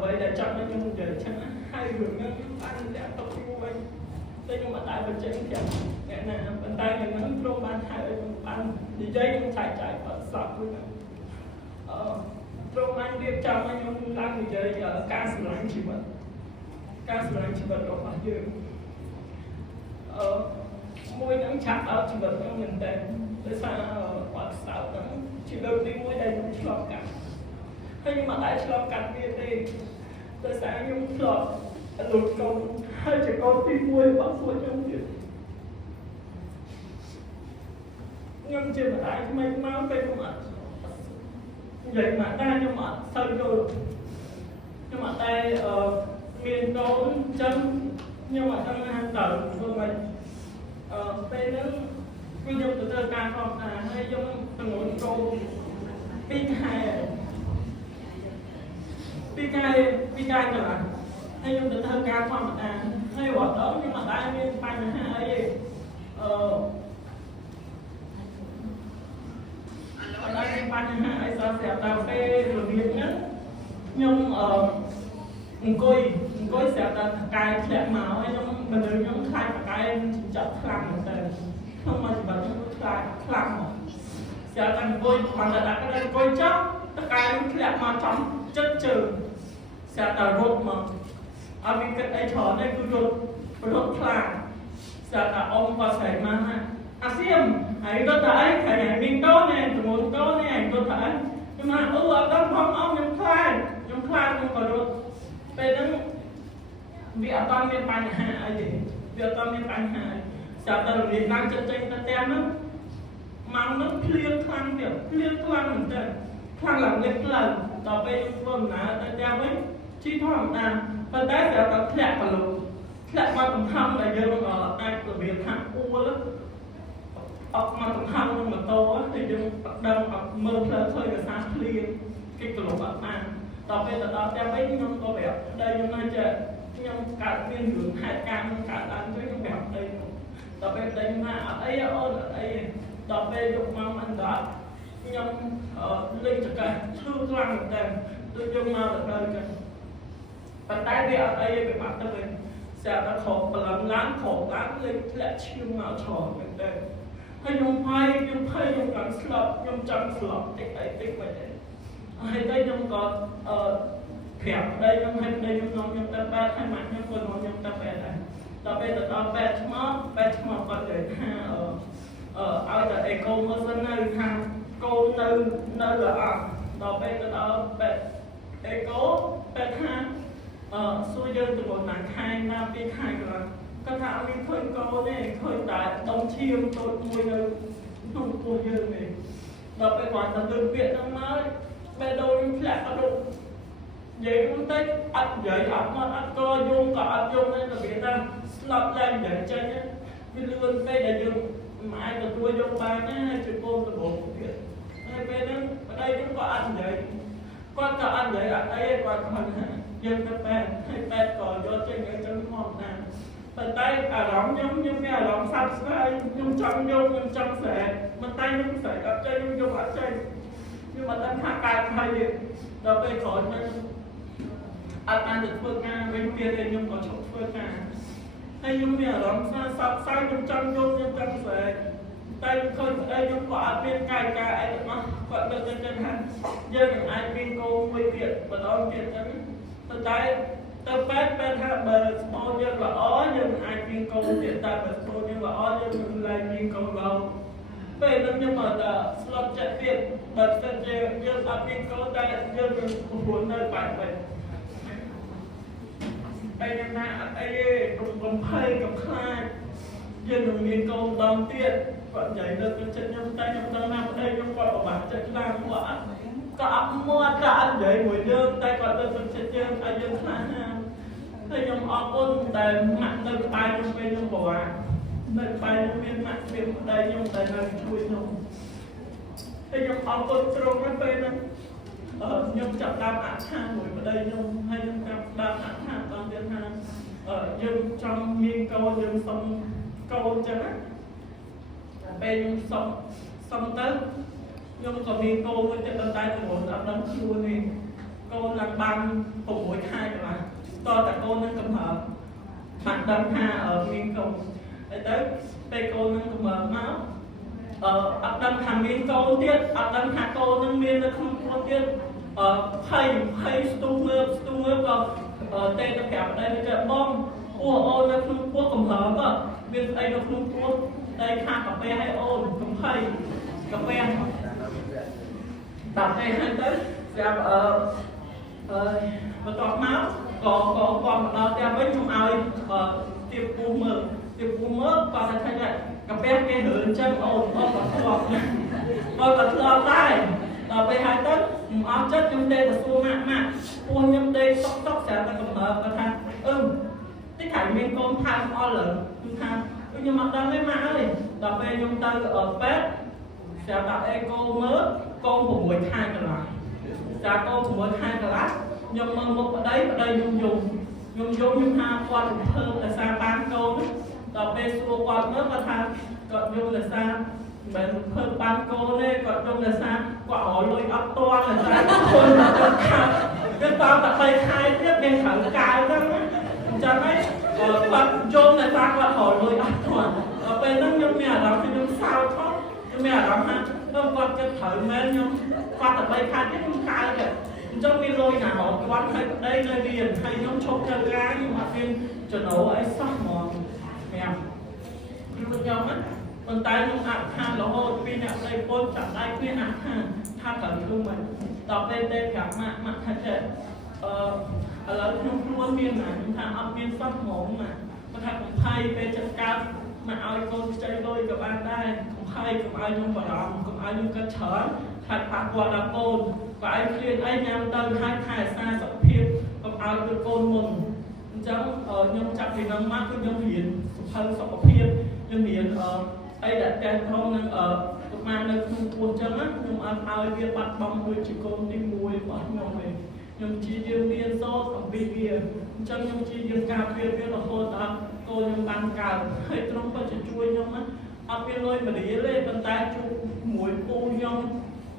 vậy để chọn nó nhưng giờ chẳng hai người nó ăn đã tập trung vậy đây nhưng mà tại bên trên kìa ngày này bên tay này nó pro ban hai ban đi dây nhưng chạy ở sọt luôn pro ban điệp trong anh nhưng đang đi dây ở ca sử lạnh chỉ vật đó bao nhiêu môi nó chặt ở chỉ vật nó mình tên để sao hoặc sao nó chỉ đầu tiên môi đây cũng chọn cả hay nhưng mà tại chọn cả kia đi để sao nhưng chọn lụt công hai chỉ có tim môi bắt môi trong việc nhưng chỉ mà tại mình máu cái mà vậy mà ta nhưng mà sao rồi nhưng mà tay miền tốn chân nhưng mà trong hàng tờ của mình bên nó cứ dùng từ từ càng còn hay dùng từ ngôn câu pin cả là hay dùng từ từ càng còn hay bỏ đó nhưng mà tại miền Bắc hay gì ở đây miền Bắc hay sao sẽ tạo phê rồi biết nhá nhưng ngôi sẽ là cái đẹp máu hay trong mình được những khai cái chặt làm một tờ không mà chỉ bảo những cái làm một sẽ thành ngôi hoặc là đặt cái ngôi chóc tất cả những đẹp mà trong chất trừ sẽ là rốt mà ở bên cạnh đây trò đây cứ rốt làm sẽ là ông và sảy mà xiêm hãy có thể phải ngày mình tốt này từ một tốt này có thể nhưng mà ở đó không ông những khai không có rốt bên đó việc con miền Bắc hay gì việc con miền Bắc hay sao ta Việt Nam chân ta tem nó mang nó clear khăn mình tên khăn làm lịch lầnต่อไปคนนะแต่จะไม่ชี้ท่องนะแต่ได้แต่ก็แคลกกันลูกแคลกมาต้องทำอะไรเยอะมันก็ไอ้ตัวเบียร์ทางอ้วนแล้วออกมาต้องทำมันมาโตแต่ยังดังออกเมื่อเคยกับซาเคลียcáiกลุ่มมาต่อไปแต่ต่อจะไม่ยังก็แบบได้ยังน่าจะยังการเรียนรู้ให้การการอ่านด้วยยังแบบได้ต่อไปได้มาไอ้ไอ้ต่อไปยกมามันได้ยังเล่นจากการชื่อกลางแต่ตัวยังมาแบบเดินกันปัจจัยเดียวไอ้แบบมาตัวเองเสียตะขบพลังล้างของล้างเล่นและชื่อมาชอเหมือนเดิมให้ยงไพ่ยงการสลับยงจำสลับติ๊กไปเลยให้ได้ยงก่อนแผลได้ยงให้ได้ยงน้องยงตะแปดให้มันยงคนน้องยงตะแปดได้ต่อไปต่อแปดชั่วโมงก่อนเลยเอาแต่เอโกมาสนในทางโกnơi làต่อไปต่อแปดเอโกแปดห้าสู้ยืนตัวหนังไทยนาปีไทยกันก็ถามมีคนโกเนี่ยคนแต่ตรงเชียมตัวมวยเลยนุ่งตัวยืนเลยต่อไปก่อนแต่ตื่นเปลี่ยนน้ำน้อยไปโดนแผลกระดูกvậy cũng tới ăn vậy ăn co dung cả ăn dung nên là bị ta lặp lên vậy chơi nhá vì luôn bây giờ dùng mãi là tôi dung ba nó chụp bông từ bộ chuyện hai bên đó ở đây cũng có ăn vậy con cả ăn vậy ở đây còn dân các bạn hai bạn còn do trên cái chân ngọn nào bàn tay đóng giống cái đóng sạch sai nhung trong sẻ bàn tay nhung sẻ ở trên nhung ở trên nhưng mà ta hạ cài hay gì đó bây khỏi nên ăn được phương Nga bên kia thì nhung có chỗ phương Nga hay nhung nhà đóng sai nhung trong sẻ tay không ai nhung có bên cài ai được mà gọi được chân hành dân ai bên cô mới tiện và đón tiện chân từ tay từ bé ha bờ bao nhiêu là ó nhưng ai bên cô tiện tay bờ bao nhiêu là ó nhưng lại bên cô lâu về nó nhưng mà là slot chạy tiện bật chân dân ở bên cô tay dân muốn nơi bài vậy đây là đây cùng phơiกับคลายdân ở bên cô đón tiện còn vậy được cái chân nhung tay nam đây nhung gọi của bạn chân làm của cả mua cả ăn vậy buổi đêm tay còn được chân chân ai dân khai tay nhung áo quân tay mặn tay tay nhung bên nhung bỏ tay nhung bên mặn bên đây nhung tay nơi chui nhung tay nhung áo quân trông nó bên đó nhung chậm đam ăn hàng buổi ở đây nhung hay nhung chậm đam ăn hàng toàn dân hàng nhung trong miên câu nhung sông câu chân á bên nhung sông tới ខ្ញុំក៏មានគោលមួយទៀតប៉ុន្តែទម្ងន់អត់ដឹងខ្លួនទេគោឡើងបាន6ខែកន្លះតតែគោនឹងកំហើបានដឹងថាមានកូនហើយទៅពេលគោនឹងកំហើមកអត់ដឹងថាមានកូនទៀតអត់ដឹងថាគោនឹងមាននៅក្នុងខ្លួនទៀតភ័យស្ទុះមើលក៏ទេទៅប្រាប់ប្តីទៅបងអូននៅក្នុងពោះកំហើក៏មានស្អីនៅក្នុងពោះតែខាកាហ្វេឲ្យអូនកំភៃកាហ្វេតាពេលហ្នឹងទៅស្រាប់បន្ទាប់មកក៏មកដល់ផ្ទះវិញខ្ញុំឲ្យទៀបពូមើលគាត់ថាកាហ្វេគេរើអញ្ចឹងអូនក៏ធ្លាប់ដែរដល់ពេលហើយទៅខ្ញុំអត់ចិត្តខ្ញុំទេទៅសួរម៉ាក់ពោះខ្ញុំទេតុកស្រាប់តែកំណើគាត់ថាតិចថាមានកូនថែមអល់ខ្ញុំថាខ្ញុំអត់ដឹងទេម៉ាក់អើយដល់ពេលខ្ញុំទៅពេទ្យស្រាប់ដាក់អេកូមើលកូន6ខែកន្លះចាកូន6ខែកន្លះខ្ញុំមើលមុខប្តីខ្ញុំយំខ្ញុំថាគាត់រំភើបដោយសារបានកូនដល់ពេលសួរគាត់មើលគាត់ថាគាត់យំដោយសារមិនរំភើបបានកូនទេគាត់យំដោយសារគាត់រលួយអត់ទាន់ដោយសារកូនគាត់ខាត់វាតតែ3ខែទៀតមានត្រូវកាយហ្នឹងអញ្ចឹងហើយគាត់យំដោយសារគាត់រលួយអត់ទាន់ដល់ពេលហ្នឹងខ្ញុំមានអារម្មណ៍ថាខ្ញុំសោកផងខ្ញុំមានអារម្មណ៍ថាគាត់គិតត្រូវមែនខ្ញុំគាត់តែ3ខែទៀតខ្ញុំកាយទេអញ្ចឹងមានលុយណារកគាត់ឲ្យប្តីនៅរៀនហើយខ្ញុំឈប់ធ្វើការខ្ញុំអត់មានចំណូលអីសោះហ្មងញ៉ាំខ្លួនខ្ញុំណាប៉ុន្តែខ្ញុំអត់ខានរហូតពីអ្នកប្តីពលចាប់ដៃគ្នាអត់ខានថាត្រូវខ្លួនមិនដល់ពេលទេប្រាប់ម៉ាក់ថាចេះឥឡូវខ្ញុំខ្លួនមានណាខ្ញុំថាអត់មានសោះហ្មងណាគាត់ថាកំភៃពេលចិត្តកើតមកឲ្យកូនខ្ចីលុយក៏បានដែរកំភៃកុំឲ្យខ្ញុំបារម្ភកុំឲ្យខ្ញុំគិតច្រើនថាប៉ះពាល់ដល់កូនបើឯងឃ្លានអីញ៉ាំទៅហើយថែរក្សាសុខភាពកុំឲ្យដូចកូនមុនអញ្ចឹងខ្ញុំចាប់ពីនឹងមកគឺខ្ញុំរៀនសុខភាពខ្ញុំរៀនអីដែលតែក្នុងនឹងកុមារនៅក្នុងពោះអញ្ចឹងណាខ្ញុំអត់ឲ្យវាបាត់បង់ដូចជាកូនទី1របស់ខ្ញុំទេខ្ញុំជាយើងរៀនសូត្រអំពីវាអញ្ចឹងខ្ញុំជាយើងការពារវារហូតដល់កូនខ្ញុំបានកើតហើយត្រង់ក៏ជួយខ្ញុំណាអត់មានលុយមួយរៀលទេប៉ុន្តែជួបមួយពូខ្ញុំ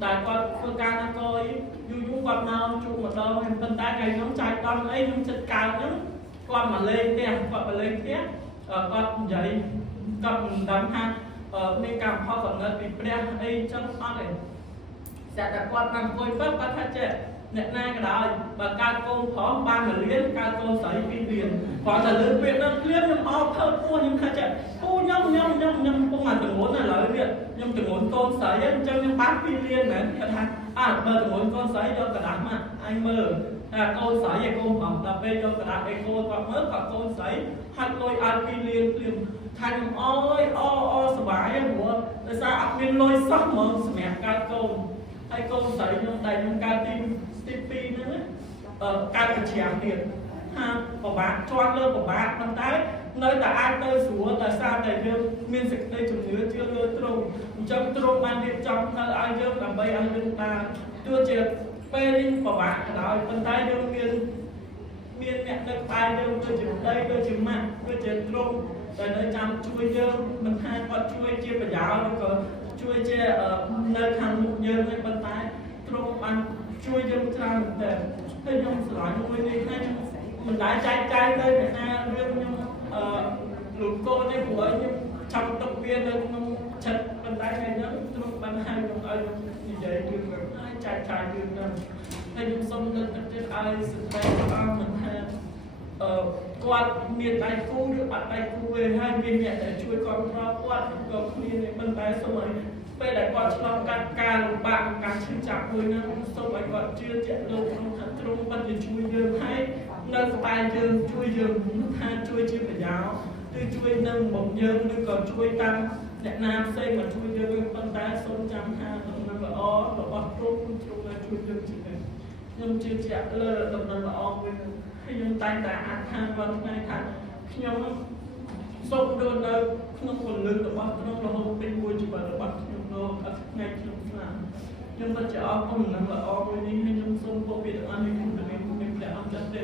ដែលគាត់ធ្វើការនៅកយយូរគាត់មកជួបម្ដងហើយប៉ុន្តែថ្ងៃខ្ញុំចាយដល់អីខ្ញុំចិត្តកើតហ្នឹងគាត់មកលេងផ្ទះគាត់និយាយគាត់មិនដឹងថាមានកម្មផលកំណត់ពីព្រះអីចឹងអត់ទេតែគាត់បានអង្គុយគាត់ថាចេះអ្នកណាក៏ដោយបើកើតកូនប្រុសបាន1លានកើតកូនស្រី2លានគាត់តែលើកពាក្យដល់គ្លៀនខ្ញុំអោបថើបពោះខ្ញុំថាចេះពូខ្ញុំពុំមកទម្ងន់ឥឡូវនេះខ្ញុំទម្ងន់កូនស្រីអញ្ចឹងខ្ញុំបាន2លានមែនគាត់ថាបើទម្ងន់កូនស្រីយកกระดาษមកអញមើលតែកូនស្រីឯកូនប្រុសដល់ពេលយកกระดาษឯកូនគាត់មើលគាត់កូនស្រីហាត់លុយឲ្យ2លានភ្លាមថាខ្ញុំអើយសុបាយព្រោះដោយសារអត់មានលុយសោះហ្មងសម្រាប់កើតកូនហើយកូនស្រីខ្ញុំតែខ្ញុំកើតទី2ហ្នឹងកើតប្រឆាំងទៀតថាពិបាកជាប់លើពិបាកប៉ុន្តែនៅតែអាចទៅស្រួលដោយសារតែយើងមានសេចក្តីជំនឿជឿលើទ្រង់អញ្ចឹងទ្រង់បានរៀបចំនៅឲ្យយើងដើម្បីឲ្យយើងបានទោះជាពេលនេះពិបាកក៏ដោយប៉ុន្តែយើងមានអ្នកនៅក្បែរយើងដូចជាប្តីដូចជាម៉ាក់ដូចជាទ្រង់ដែលនៅចាំជួយយើងមិនថាគាត់ជួយជាប្រយោជន៍ឬក៏ជួយជានៅខាងមុខយើងទេប៉ុន្តែទ្រង់បានជួយយើងច្រើនតែខ្ញុំស្រឡាញ់មួយនេះហើយខ្ញុំមិនដែលចែកចាយទៅអ្នកណារឿងខ្ញុំលោកកូននេះព្រោះខ្ញុំចាំទុកវានៅក្នុងចិត្តប៉ុន្តែថ្ងៃហ្នឹងទ្រង់បានហៅខ្ញុំឲ្យនិយាយរឿងហ្នឹងហើយចែកចាយរឿងហ្នឹងហើយខ្ញុំសូមលើកទឹកចិត្តឲ្យស្ត្រីទាំងមិនថាគាត់មានដៃគូឬអត់ដៃគូទេហើយមានអ្នកដែលជួយគ្រប់គ្រងគាត់ក៏គ្មានទេប៉ុន្តែសូមឲ្យពេលដែលគាត់ឆ្លងកាត់ការលំបាកការឈឺចាប់មួយហ្នឹងសូមឲ្យគាត់ជឿជាក់លើក្នុងថាទ្រង់បានជួយយើងហើយនៅក្បែរយើងជួយយើងថាជួយជាប្រយោជន៍គឺជួយនឹងមុខយើងឬក៏ជួយតាមអ្នកណាផ្សេងមកជួយយើងប៉ុន្តែសូមចាំថាដំណឹងល្អរបស់ទ្រង់ជួយយើងជានិច្ចខ្ញុំជឿជាក់លើដំណឹងល្អមួយហ្នឹងហើយខ្ញុំតែងតែអធិដ្ឋានរាល់ថ្ងៃថាខ្ញុំសូមដូចនៅក្នុងពលឹងរបស់ទ្រង់រហូតពេញមួយជីវិតរបស់ខ្ញុំដល់ថ្ងៃខ្ញុំស្លាប់ខ្ញុំពិតជាអរគុណដំណឹងល្អមួយនេះហើយខ្ញុំសូមពរពីទាំងអស់នេះខ្ញុំព្រះអង្គចាត់ទេ